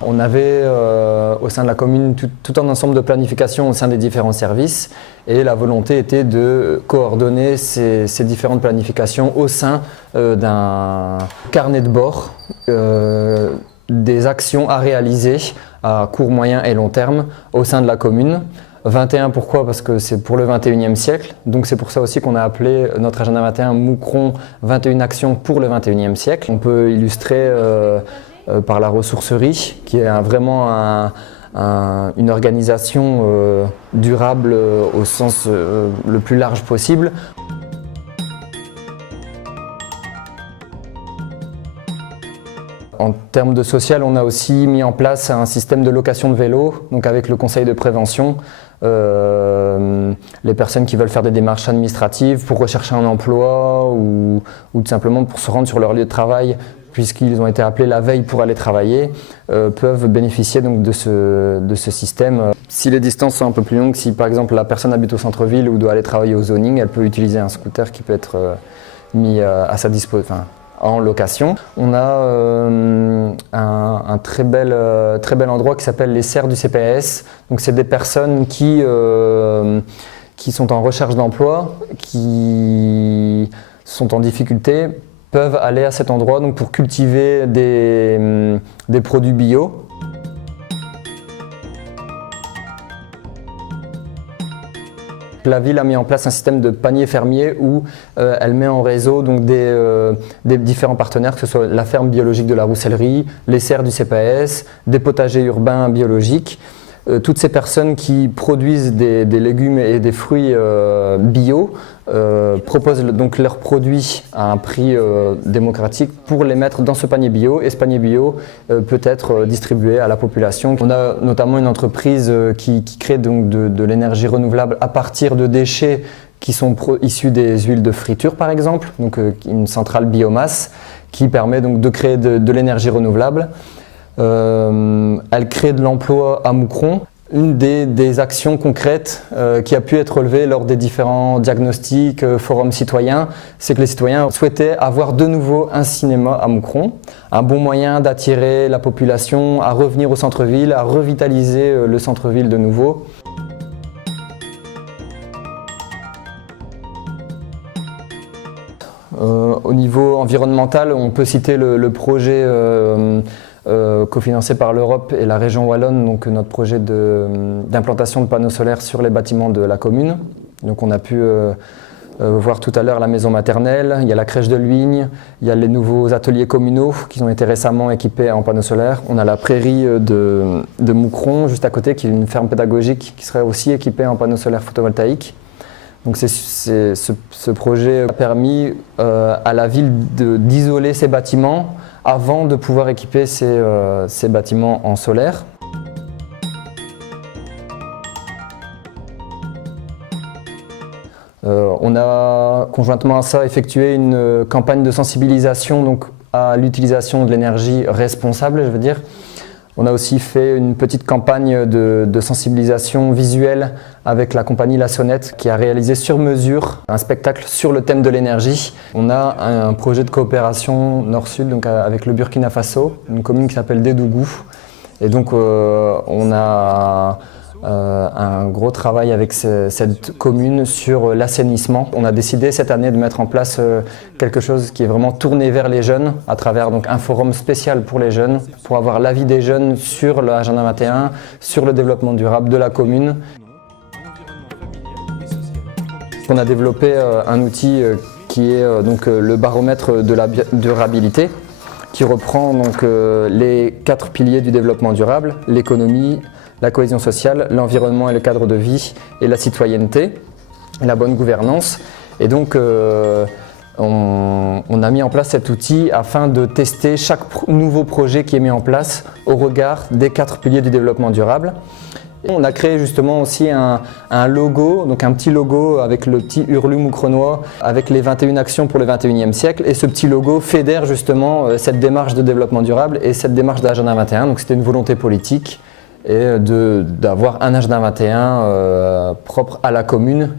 On avait au sein de la commune tout un ensemble de planification au sein des différents services et la volonté était de coordonner ces différentes planifications au sein d'un carnet de bord des actions à réaliser à court, moyen et long terme au sein de la commune. 21, pourquoi? Parce que c'est pour le 21e siècle, donc c'est pour ça aussi qu'on a appelé notre agenda 21 Moucron 21 actions pour le 21e siècle. On peut illustrer par la ressourcerie, qui est vraiment une organisation durable au sens le plus large possible. En termes de social, on a aussi mis en place un système de location de vélos, donc avec le conseil de prévention. Les personnes qui veulent faire des démarches administratives pour rechercher un emploi ou tout simplement pour se rendre sur leur lieu de travail, puisqu'ils ont été appelés la veille pour aller travailler, peuvent bénéficier donc de ce système. Si les distances sont un peu plus longues, si par exemple la personne habite au centre-ville ou doit aller travailler au zoning, elle peut utiliser un scooter qui peut être mis à sa disposition. En location. On a un très bel endroit qui s'appelle les serres du CPAS. Donc c'est des personnes qui sont en recherche d'emploi, qui sont en difficulté, peuvent aller à cet endroit donc, pour cultiver des produits bio. La ville a mis en place un système de panier fermier où elle met en réseau donc, des différents partenaires, que ce soit la ferme biologique de la Roussellerie, les serres du CPAS, des potagers urbains biologiques. Toutes ces personnes qui produisent des légumes et des fruits bio proposent donc leurs produits à un prix démocratique pour les mettre dans ce panier bio et ce panier bio peut être distribué à la population. On a notamment une entreprise qui crée donc de l'énergie renouvelable à partir de déchets qui sont issus des huiles de friture par exemple, donc une centrale biomasse qui permet donc de créer de l'énergie renouvelable. Elle crée de l'emploi à Moucron. Une des actions concrètes qui a pu être relevée lors des différents diagnostics, forums citoyens, c'est que les citoyens souhaitaient avoir de nouveau un cinéma à Moucron. Un bon moyen d'attirer la population à revenir au centre-ville, à revitaliser le centre-ville de nouveau. Au niveau environnemental, on peut citer le projet cofinancé par l'Europe et la région wallonne, donc notre projet d'implantation de panneaux solaires sur les bâtiments de la commune. Donc on a pu voir tout à l'heure la maison maternelle, il y a la crèche de Luigne, il y a les nouveaux ateliers communaux qui ont été récemment équipés en panneaux solaires. On a la prairie de Moucron juste à côté qui est une ferme pédagogique qui serait aussi équipée en panneaux solaires photovoltaïques. Donc ce projet a permis à la ville d'isoler ces bâtiments avant de pouvoir équiper ces bâtiments en solaire. On a conjointement à ça effectué une campagne de sensibilisation donc, à l'utilisation de l'énergie responsable, je veux dire. On a aussi fait une petite campagne de sensibilisation visuelle avec la compagnie La Sonnette qui a réalisé sur mesure un spectacle sur le thème de l'énergie. On a un projet de coopération nord-sud donc avec le Burkina Faso, une commune qui s'appelle Dédougou. Et donc on a un gros travail avec cette commune sur l'assainissement. On a décidé cette année de mettre en place quelque chose qui est vraiment tourné vers les jeunes à travers donc, un forum spécial pour les jeunes, pour avoir l'avis des jeunes sur l'agenda 21, sur le développement durable de la commune. On a développé un outil qui est donc, le baromètre de la durabilité, qui reprend donc, les 4 piliers du développement durable, l'économie, la cohésion sociale, l'environnement et le cadre de vie, et la citoyenneté, la bonne gouvernance. Et donc, on a mis en place cet outil afin de tester chaque nouveau projet qui est mis en place au regard des 4 piliers du développement durable. Et on a créé justement aussi un logo, donc un petit logo avec le petit hurlu moucronois, avec les 21 actions pour le 21e siècle. Et ce petit logo fédère justement cette démarche de développement durable et cette démarche d'agenda 21. Donc c'était une volonté politique et d'avoir un agenda 21 propre à la commune.